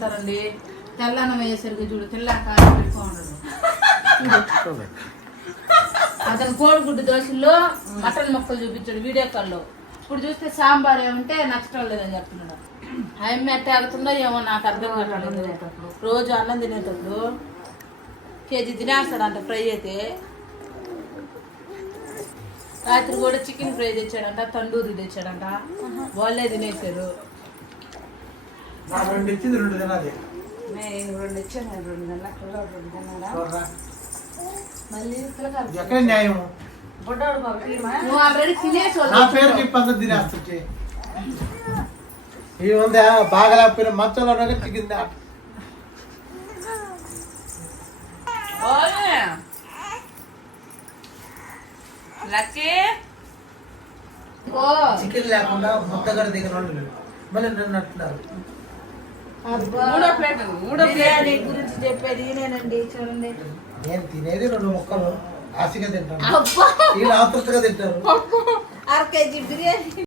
చేసుకుంటారండి. తెల్లన్నం వేసరికి చూడు తెల్లాక పెట్టుకోండదు. అతను కోడిగుడ్డు దోశల్లో మటన్ మొక్కలు చూపించాడు వీడియో కాల్లో. ఇప్పుడు చూస్తే సాంబార్ ఏమంటే నచ్చటం లేదని చెప్తున్నాడు. ఆయన ఎట్ట ఆగుతుందో ఏమో నాకు అర్థం కావట్లేదు. రోజు అన్నం తినేటప్పుడు కేజీ తినేస్తాడంట ఫ్రై అయితే. రాత్రి కూడా చికెన్ ఫ్రై తెచ్చాడంట, తండూరి తెచ్చాడంట. వాళ్ళే తినేసారు. రెండు ఇచ్చింది 2 తినాలి. నేను 2 ఇచ్చాను, 2 తిన్నా. 2 తిన్నాడా మళ్ళీ ఎక్కడ న్యాయం? నువ్వు ఆల్రెడీ తినేసి నా పేరుకి పద్ధతి తినేస్తుంటే ఈ ఉందా బాగా లేకపోయినా మంచంలో చికెన్ చికెన్ లేకుండా ముద్దగడ దిగిన వాళ్ళు మళ్ళీ నన్ను అంటున్నారు. మూడో ప్లేట్ గురించి చెప్పేది నేనండి. చూడండి నేను తినేది 2 ముక్కలు ఆశగా తింటాను, వీళ్ళు ఆతృతగా తింటారు. 6 కేజీ బిర్యానీ.